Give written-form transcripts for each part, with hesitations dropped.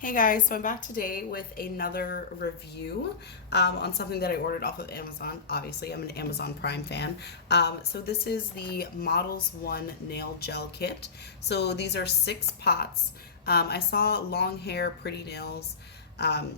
Hey guys, so I'm back today with another review on something that I ordered off of Amazon. Obviously, I'm an Amazon Prime fan. So this is the Models 1 Nail Gel Kit. So these are 6 pots. I saw Long Hair Pretty Nails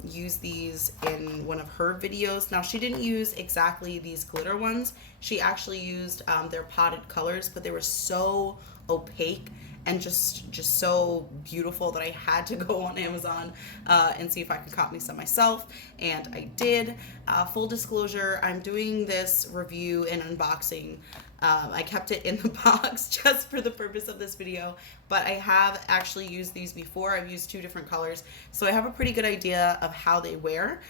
use these in one of her videos. Now, she didn't use exactly these glitter ones. She actually used their potted colors, but they were so opaque and just so beautiful that I had to go on Amazon and see if I could cop me some myself, and I did. Full disclosure, I'm doing this review and unboxing. I kept it in the box just for the purpose of this video, but I have actually used these before. I've used 2 different colors, so I have a pretty good idea of how they wear.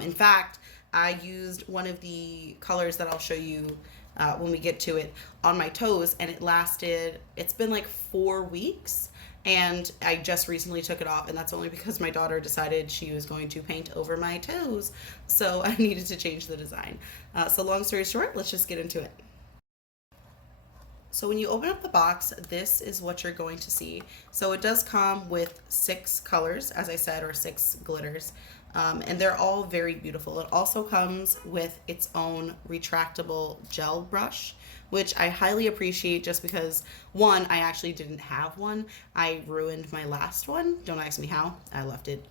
In fact, I used one of the colors that I'll show you when we get to it on my toes, and it's been like 4 weeks, and I just recently took it off, and that's only because my daughter decided she was going to paint over my toes, so I needed to change the design. So long story short, let's just get into it. So when you open up the box, this is what you're going to see. So it does come with 6 colors, as I said, or 6 glitters. And they're all very beautiful. It also comes with its own retractable gel brush, which I highly appreciate just because, one, I actually didn't have one. I ruined my last one. Don't ask me how. I left it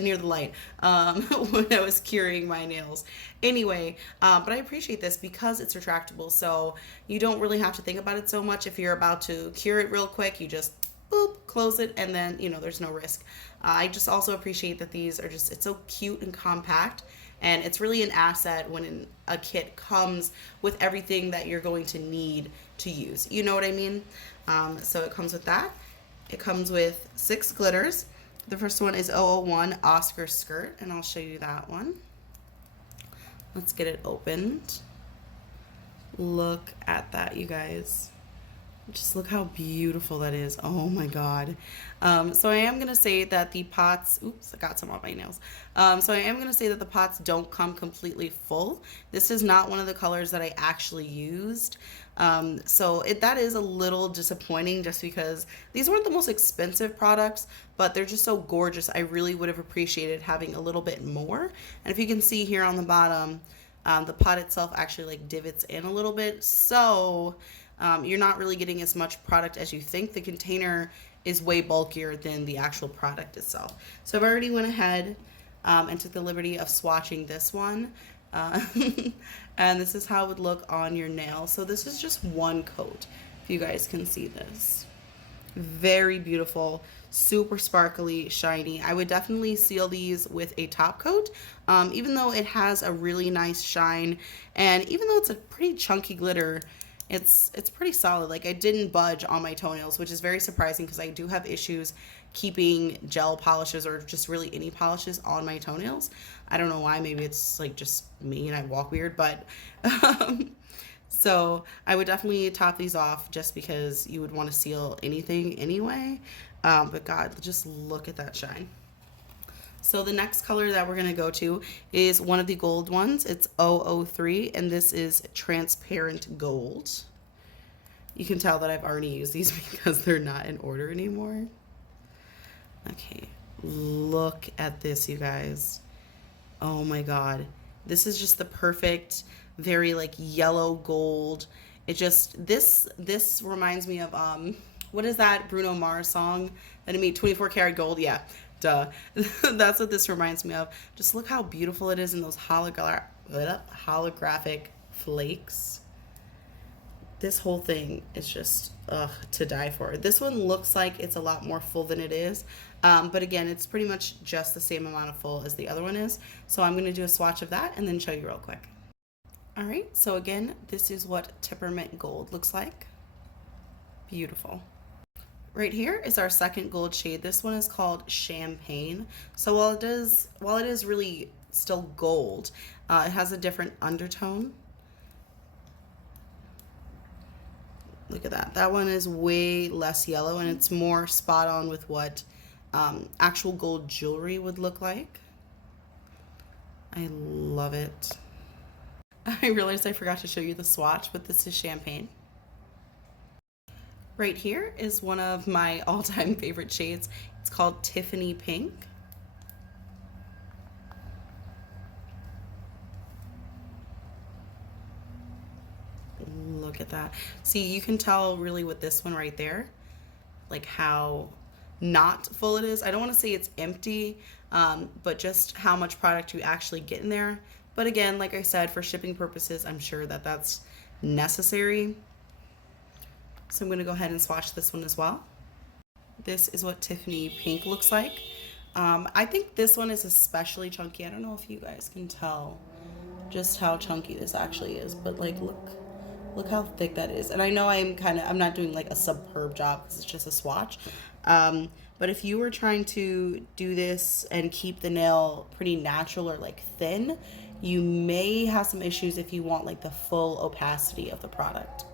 near the light when I was curing my nails. Anyway, but I appreciate this because it's retractable, so you don't really have to think about it so much. If you're about to cure it real quick, you just boop, close it, and then, there's no risk. I just also appreciate that these are it's so cute and compact, and it's really an asset when a kit comes with everything that you're going to need to use. You know what I mean? So it comes with that. It comes with 6 glitters. The first one is 001 Oscar Skirt, and I'll show you that one. Let's get it opened. Look at that, you guys. Just look how beautiful that is. Oh my god. So I am going to say that the pots, oops, I got some on my nails. So I am going to say that the pots don't come completely full. This is not one of the colors that I actually used. That is a little disappointing just because these weren't the most expensive products, but they're just so gorgeous. I really would have appreciated having a little bit more. And if you can see here on the bottom, the pot itself actually like divots in a little bit. So you're not really getting as much product as you think. The container is way bulkier than the actual product itself. So I've already went ahead and took the liberty of swatching this one. And this is how it would look on your nail. So this is just one coat, if you guys can see this. Very beautiful, super sparkly, shiny. I would definitely seal these with a top coat, even though it has a really nice shine, and even though it's a pretty chunky glitter, it's pretty solid. Like, I didn't budge on my toenails, which is very surprising because I do have issues keeping gel polishes or just really any polishes on my toenails. I don't know why. Maybe it's like just me and I walk weird, but so I would definitely top these off just because you would want to seal anything anyway. But God, just look at that shine. So the next color that we're going to go to is one of the gold ones. It's 003, and this is transparent gold. You can tell that I've already used these because they're not in order anymore. Okay, look at this, you guys. Oh my God. This is just the perfect, very like yellow gold. It just, this reminds me of, what is that Bruno Mars song that he made, 24 Karat Gold? Yeah. Duh. That's what this reminds me of. Just look how beautiful it is in those holographic flakes. This whole thing is just to die for. This one looks like it's a lot more full than it is. But again, it's pretty much just the same amount of full as the other one is. So I'm going to do a swatch of that and then show you real quick. All right. So again, this is what Tippermint Gold looks like. Beautiful. Right here is our second gold shade. This one is called Champagne. So while it is really still gold, it has a different undertone. Look at that. That one is way less yellow, and it's more spot on with what actual gold jewelry would look like. I love it. I realized I forgot to show you the swatch, but this is Champagne. Right here is one of my all-time favorite shades. It's called Tiffany Pink. Look at that. See, you can tell really with this one right there, like how not full it is. I don't want to say it's empty, but just how much product you actually get in there. But again, like I said, for shipping purposes, I'm sure that that's necessary. So I'm going to go ahead and swatch this one as well. This is what Tiffany Pink looks like. I think this one is especially chunky. I don't know if you guys can tell just how chunky this actually is, but like look how thick that is. And I know I'm not doing like a superb job because it's just a swatch. But if you were trying to do this and keep the nail pretty natural or like thin, you may have some issues if you want like the full opacity of the product.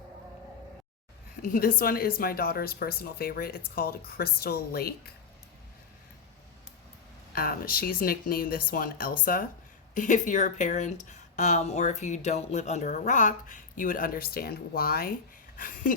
This one is my daughter's personal favorite. It's called Crystal Lake. She's nicknamed this one Elsa. If you're a parent, or if you don't live under a rock, you would understand why.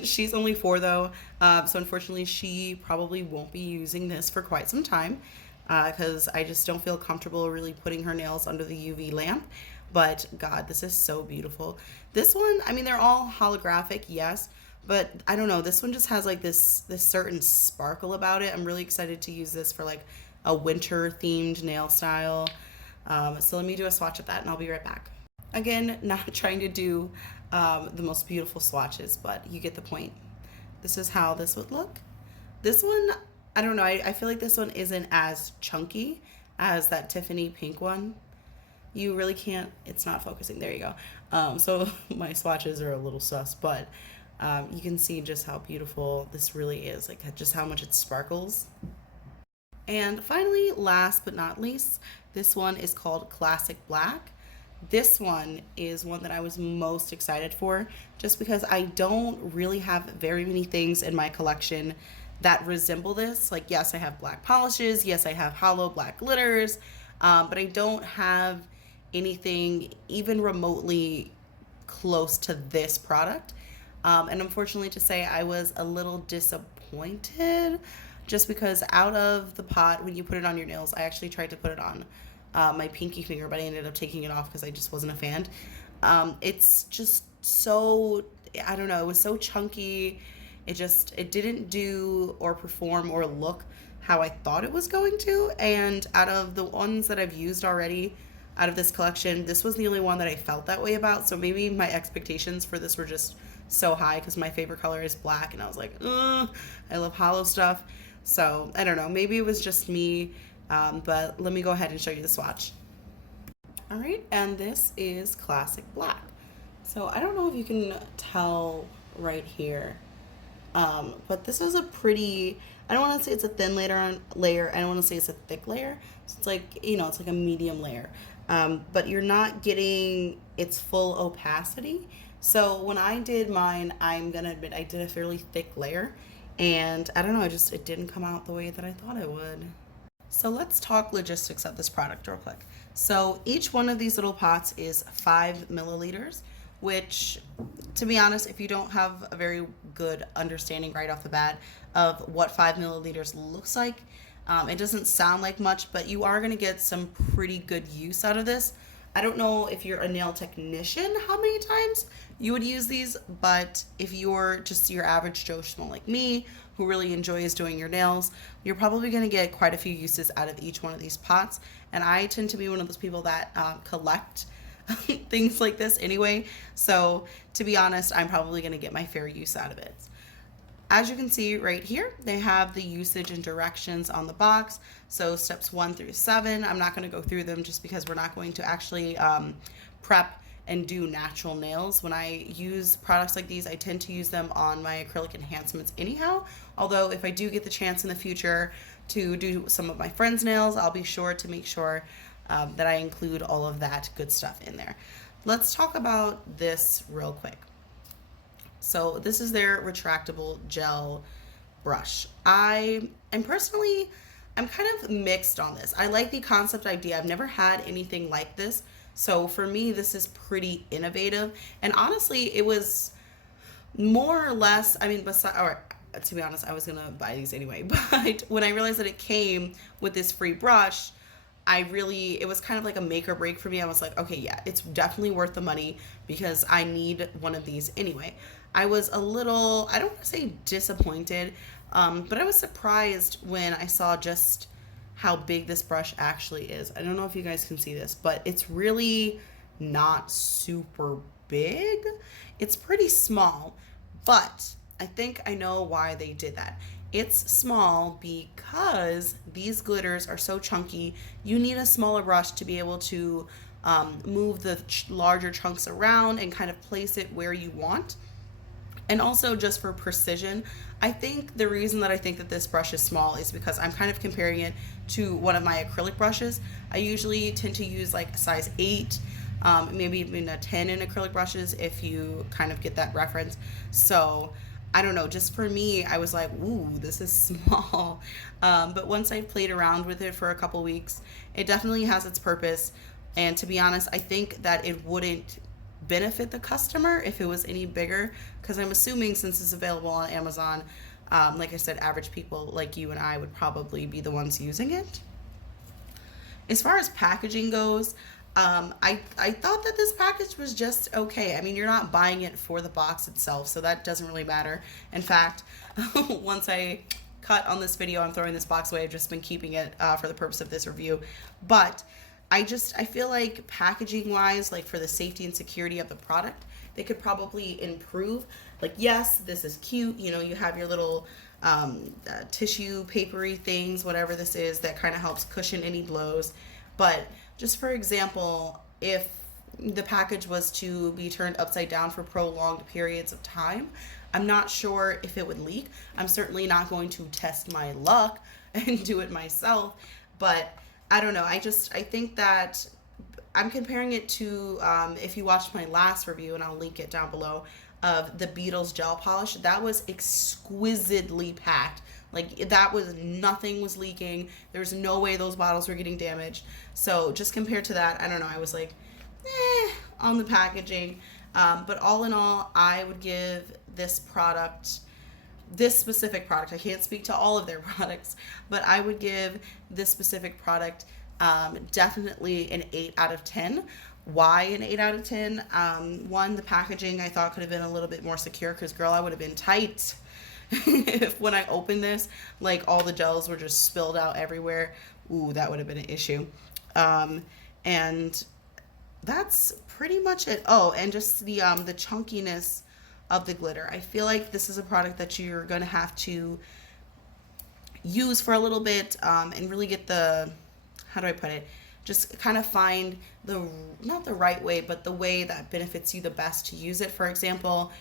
She's only 4 though, so unfortunately she probably won't be using this for quite some time because I just don't feel comfortable really putting her nails under the UV lamp. But God, this is so beautiful. This one, I mean, they're all holographic, yes, but I don't know, this one just has like this certain sparkle about it. I'm really excited to use this for like a winter themed nail style. So let me do a swatch of that and I'll be right back. Again, not trying to do the most beautiful swatches, but you get the point. This is how this would look. This one, I don't know, I feel like this one isn't as chunky as that Tiffany Pink one. You really can't, it's not focusing, there you go. So my swatches are a little sus, but you can see just how beautiful this really is, like just how much it sparkles. And finally, last but not least, this one is called Classic Black. This one is one that I was most excited for just because I don't really have very many things in my collection that resemble this. Like, yes, I have black polishes. Yes, I have hollow black glitters, but I don't have anything even remotely close to this product. And unfortunately to say, I was a little disappointed just because out of the pot, when you put it on your nails, I actually tried to put it on my pinky finger, but I ended up taking it off because I just wasn't a fan. It's just so, I don't know, it was so chunky. It didn't do or perform or look how I thought it was going to. And out of the ones that I've used already out of this collection, this was the only one that I felt that way about. So maybe my expectations for this were just so high because my favorite color is black and I was like, I love hollow stuff. So I don't know, maybe it was just me, but let me go ahead and show you the swatch. All right, and this is Classic Black. So I don't know if you can tell right here, but this is a pretty, I don't want to say it's a thin layer, I don't want to say it's a thick layer. So it's like, you know, it's like a medium layer, but you're not getting its full opacity. So when I did mine, I'm gonna admit I did a fairly thick layer, and I don't know, it didn't come out the way that I thought it would. So let's talk logistics of this product real quick. So each one of these little pots is 5 milliliters, which, to be honest, if you don't have a very good understanding right off the bat of what 5 milliliters looks like, it doesn't sound like much, but you are gonna get some pretty good use out of this. I don't know if you're a nail technician how many times you would use these, but if you're just your average Joe Schmo like me, who really enjoys doing your nails, you're probably going to get quite a few uses out of each one of these pots. And I tend to be one of those people that collect things like this anyway. So to be honest, I'm probably going to get my fair use out of it. As you can see right here, they have the usage and directions on the box. So steps 1 through 7, I'm not going to go through them just because we're not going to actually prep and do natural nails. When I use products like these, I tend to use them on my acrylic enhancements anyhow. Although if I do get the chance in the future to do some of my friends' nails, I'll be sure to make sure that I include all of that good stuff in there. Let's talk about this real quick. So this is their retractable gel brush. I'm kind of mixed on this. I like the concept idea. I've never had anything like this. So for me, this is pretty innovative. And honestly, it was more or less, I mean, to be honest, I was gonna buy these anyway, but when I realized that it came with this free brush, it was kind of like a make or break for me. I was like, okay, yeah, it's definitely worth the money because I need one of these anyway. I was a little, I don't want to say disappointed, but I was surprised when I saw just how big this brush actually is. I don't know if you guys can see this, but it's really not super big. It's pretty small, but I think I know why they did that. It's small because these glitters are so chunky. You need a smaller brush to be able to move the larger chunks around and kind of place it where you want. And also just for precision, I think the reason that I think that this brush is small is because I'm kind of comparing it to one of my acrylic brushes. I usually tend to use like a size 8, maybe even a 10 in acrylic brushes, if you kind of get that reference. So I don't know, just for me, I was like, ooh, this is small. But once I played around with it for a couple weeks, it definitely has its purpose. And to be honest, I think that it wouldn't benefit the customer if it was any bigger, because I'm assuming since it's available on Amazon, like I said, average people like you and I would probably be the ones using it. As far as packaging goes, I thought that this package was just okay. I mean, you're not buying it for the box itself, so that doesn't really matter. In fact, once I cut on this video, I'm throwing this box away. I've just been keeping it for the purpose of this review. But I feel like packaging wise, like for the safety and security of the product, they could probably improve. Like, yes, this is cute. You know, you have your little tissue papery things, whatever this is, that kind of helps cushion any blows. But just for example, if the package was to be turned upside down for prolonged periods of time, I'm not sure if it would leak. I'm certainly not going to test my luck and do it myself, but I don't know. I think that I'm comparing it to, if you watched my last review, and I'll link it down below, of the Beetles gel polish. That was exquisitely packed. Like, that was, nothing was leaking. There's no way those bottles were getting damaged. So just compared to that, I don't know, I was like, on the packaging. But all in all, I would give this specific product, I can't speak to all of their products, but I would give this specific product definitely an 8 out of 10. Why an 8 out of 10? One, the packaging I thought could have been a little bit more secure, because girl, I would have been tight if when I opened this, like, all the gels were just spilled out everywhere. Ooh, that would have been an issue. And that's pretty much it. Oh, and just the chunkiness of the glitter. I feel like this is a product that you're going to have to use for a little bit and really get the, how do I put it? Just kind of find not the right way, but the way that benefits you the best to use it. For example,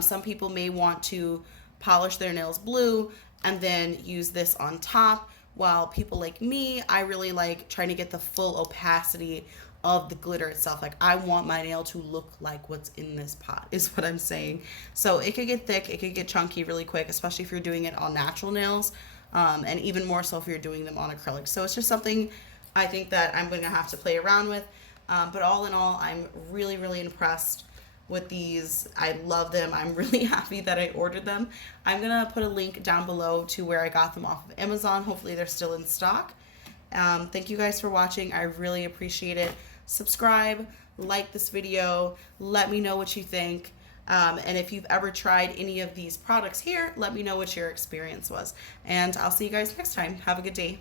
some people may want to polish their nails blue and then use this on top, while people like me, I really like trying to get the full opacity of the glitter itself. Like, I want my nail to look like what's in this pot, is what I'm saying. So it could get thick, it could get chunky really quick, especially if you're doing it on natural nails, and even more so if you're doing them on acrylic. So it's just something I think that I'm going to have to play around with. But all in all, I'm really, really impressed with these. I love them. I'm really happy that I ordered them. I'm going to put a link down below to where I got them off of Amazon. Hopefully they're still in stock. Thank you guys for watching. I really appreciate it. Subscribe, like this video, let me know what you think. And if you've ever tried any of these products here, let me know what your experience was. And I'll see you guys next time. Have a good day.